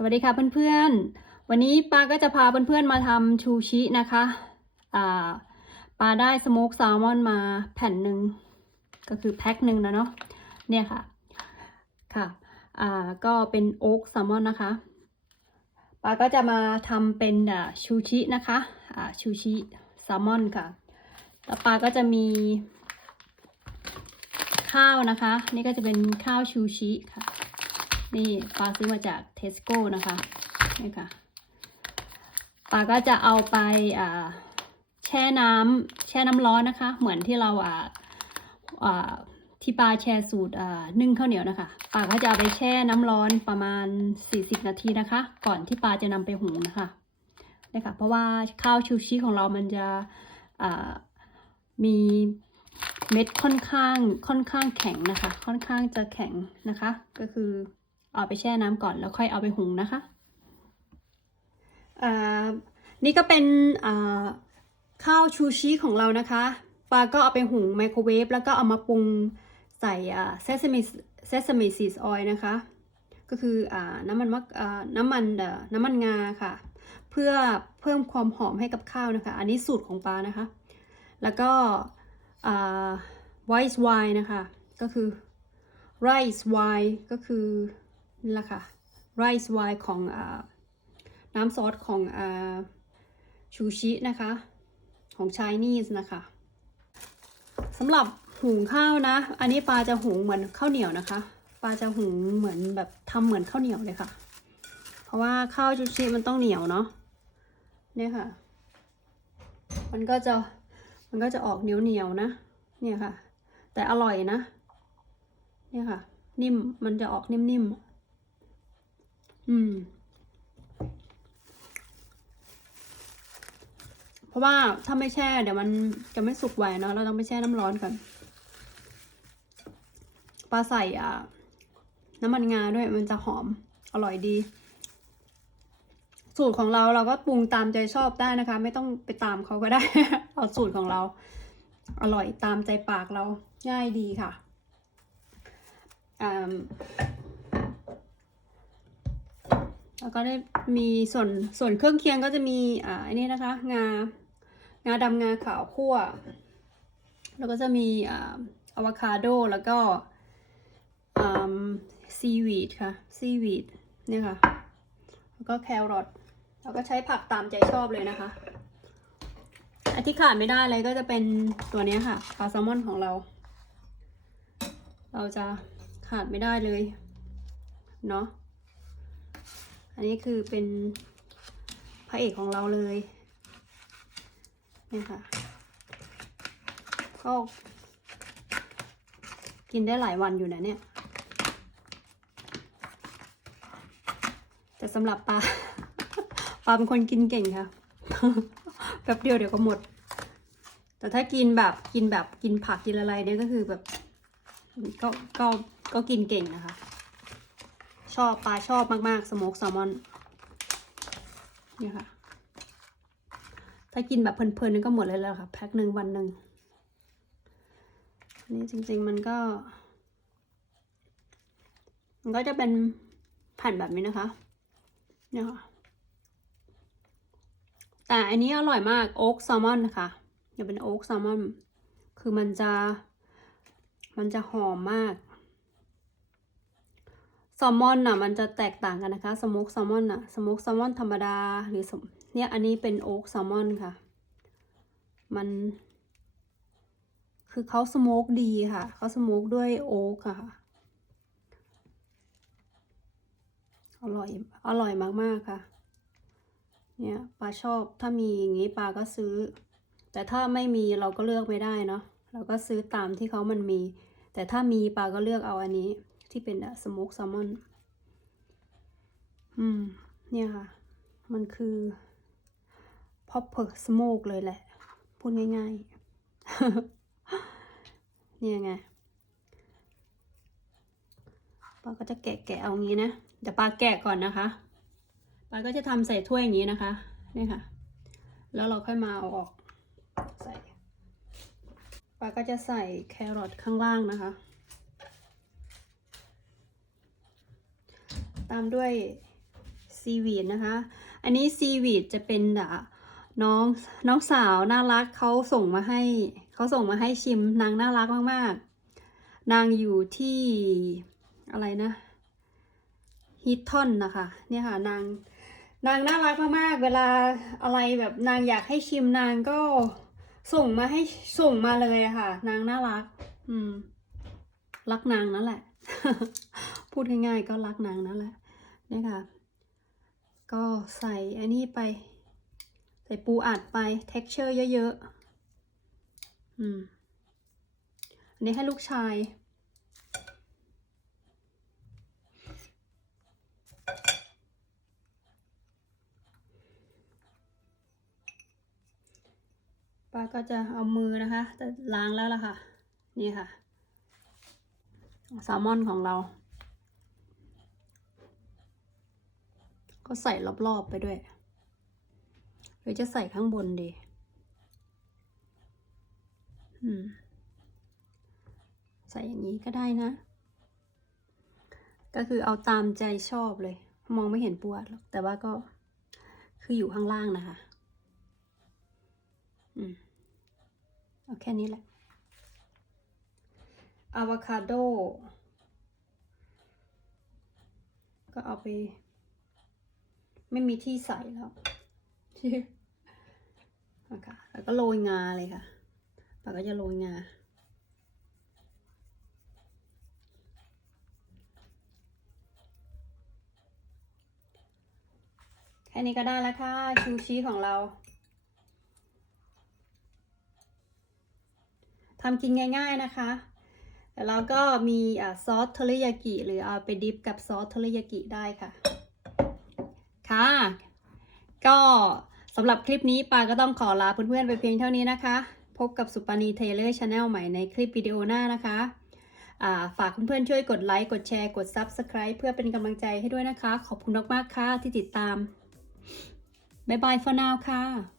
สวัสดีค่ะเพื่อนๆ วันนี้ปาก็จะพาเพื่อนๆมาทำชูชินะคะอ่าปาได้สโมกแซลมอนมาแผ่นหนึ่งก็คือแพ็คหนึ่งนะเนาะเนี่ยค่ะค่ะอ่าก็เป็นโอ๊กแซลมอนนะคะปาก็จะมาทำเป็นชูชินะคะอ่าชูชิแซลมอนค่ะแล้วปาก็จะมีข้าวนะคะ นี่ก็จะเป็นข้าวชูชิค่ะ นี่ปลาซื้อมาจากเทสโก้นะคะนี่ค่ะปลาก็จะเอาไปอ่าแช่น้ำแช่น้ำร้อนนะคะ เหมือนที่เราอ่าอ่าที่ปลาแช่สูตรอ่านึ่งข้าวเหนียวนะคะปลาก็จะเอาไปแช่น้ำร้อนประมาณ 40 นาทีนะคะ ก่อนที่ปลาจะนำไปหุงนะคะนี่ค่ะเพราะว่าข้าวชูชีของเรามันจะอ่ามีเม็ดค่อนข้างค่อนข้างแข็งนะคะ ค่อนข้างจะแข็งนะคะ ก็คือ เอาไปแช่น้ำก่อนแล้วค่อยเอาไปหุงนะคะอ่านี่ก็เป็นอ่าข้าวชูชีของเรานะคะปาก็เอาไปหุงไมโครเวฟแล้วก็เอามาปรุงใส่เซซามิเซซามิซีสออยนะคะ ก็คืออ่าน้ำมันมะน้ำมันน้ำมันงาค่ะ เพื่อเพิ่มความหอมให้กับข้าวนะคะ อันนี้สูตรของปานะคะ แล้วก็อ่าไวท์ไวน์นะคะ ก็คือ rice wine ก็คือ นี่แหละค่ะ rice wine ของอน้ำซอสของอชูชินะคะ ของ Chinese นะคะสำหรับหุงข้าวนะ อันนี้ปลาจะหุงเหมือนข้าวเหนียวนะคะ ปลาจะหุงเหมือนแบบทำเหมือนข้าวเหนียวเลยค่ะ เพราะว่าข้าวชูชิมันต้องเหนียวเนาะเนี่ยค่ะ มันก็จะมันก็จะออกเหนียวเหนียวนะ เนี่ยค่ะ แต่อร่อยนะ เนี่ยค่ะ นิ่ม มันจะออกนิ่มๆ อืม เพราะว่าถ้าไม่แช่ เดี๋ยวมันจะไม่สุกไวเนาะเราต้องไปแช่น้ำร้อนก่อนปลาใส่อะ น้ำมันงาด้วยมันจะหอมอร่อยดี สูตรของเราเราก็ปรุงตามใจชอบได้นะคะ ไม่ต้องไปตามเขาก็ได้ เอาสูตรของเรา อร่อยตามใจปากเราง่ายดีค่ะอ่า แล้วก็ได้มีส่วนส่วนเครื่องเคียงก็จะมีอ่าอันนี้นะคะ งางาดำงาขาวคั่ว แล้วก็จะมีอ่าอะวคาโดแล้วก็อ่าซีวีดค่ะซีวีดเนี่ยค่ะ แล้วก็แครอทแล้วก็ใช้ผักตามใจชอบเลยนะคะอันที่ขาดไม่ได้เลยก็จะเป็นตัวนี้ค่ะปลาแซลมอนของเรา เราจะขาดไม่ได้เลย เนาะ อันนี้คือเป็นพระเอกของเราเลยนี่ค่ะก็กินได้หลายวันอยู่นะเนี่ย แต่สำหรับปลา ปลาเป็นคนกินเก่งค่ะแป๊บเดียวเดี๋ยวก็หมด แต่ถ้ากินแบบกินแบบกินผักกินอะไรเนี่ยก็คือแบบ ก็ก็ก็กินเก่งนะคะ ชอบปลาชอบมากๆ สโมกแซลมอนเนี่ยค่ะ ถ้ากินแบบเพลินๆนี่ก็หมดเลยแล้วค่ะ แพ็คหนึ่งวันหนึ่งอันนี้จริงๆมันก็ มันก็จะเป็นแผ่นแบบนี้นะคะเนี่ยค่ะแต่อันนี้อร่อยมากโอ๊กแซลมอนนะคะจะเป็นโอ๊กแซลมอนคือมันจะ มันจะหอมมาก แซลมอนน่ะมันจะแตกต่างกันนะคะสโมกแซลมอนน่ะสโมกแซลมอนธรรมดาหรือเนี่ยอันนี้เป็นโอ๊กแซลมอนค่ะ มัน คือเขาสโมกดีค่ะเขาสโมกด้วยโอ๊กค่ะอร่อยอร่อยมากๆค่ะ เนี่ยปลาชอบถ้ามีอย่างนี้ปลาก็ซื้อ แต่ถ้าไม่มีเราก็เลือกไม่ได้เนาะเราก็ซื้อตามที่เขามันมี แต่ถ้ามีปลาก็เลือกเอาอันนี้ ที่เป็นสโมกแซลมอน อืม เนี่ยค่ะ มันคือ proper smoke เลยแหละ พูดง่ายๆ เนี่ยไงปาก็จะแกะแกะเอางี้นะ เดี๋ยวปาแกะก่อนนะคะปาก็จะทำใส่ถ้วยอย่างนี้นะคะนี่ค่ะ แล้วเราค่อยมาเอาออก ใส่ปาก็จะใส่แครอทข้างล่างนะคะ ตามด้วยซีวีดนะคะ อันนี้ซีวีดจะเป็นน้องน้องสาวน่ารักเขาส่งมาให้เขาส่งมาให้ชิมนางน่ารักมากๆ นางอยู่ที่อะไรนะฮิตทอนนะคะเนี่ยค่ะนางนางน่ารักมากๆ เวลาอะไรแบบนางอยากให้ชิมนางก็ส่งมาให้ส่งมาเลยค่ะ นางน่ารัก อืม รักนางนั่นแหละ พูดง่ายๆก็รักนางนั่นแหละนี่ค่ะก็ใส่อันนี้ไป ใส่ปูอัดไป texture เยอะๆ อืม อันนี้ให้ลูกชายป้าก็จะเอามือนะคะ จะล้างแล้วล่ะค่ะ นี่ค่ะ แซลมอนของเรา ก็ใส่รอบๆไปด้วย หรือจะใส่ข้างบนดีใส่อย่างนี้ก็ได้นะ ก็คือเอาตามใจชอบเลย มองไม่เห็นปวดหรอกแต่ว่าก็คืออยู่ข้างล่างนะคะ อืม เอาแค่นี้แหละ อะโวคาโด ก็เอาไป ไม่มีที่ใส่แล้วนะคะแล้วก็โรยงาเลยค่ะปาก็จะโรยงา แค่นี้ก็ได้แล้วค่ะ ชูชีของเราทำกินง่าย ๆนะคะ แล้วก็มีอซอสเทอริยากิหรือเอาไปดิฟกับซอสเทอริยากิได้ค่ะ ค่ะ ก็สำหรับคลิปนี้ปาก็ต้องขอลาเพื่อนๆไปเพียงเท่านี้นะคะ พบกับสุปานีเทเลอร์ชาแนลใหม่ในคลิปวิดีโอหน้านะคะฝากเพื่อนๆช่วยกดไลค์ กดแชร์ กด Subscribe เพื่อเป็นกำลังใจให้ด้วยนะคะ ขอบคุณมากๆค่ะที่ติดตาม บ๊ายบาย for now ค่ะ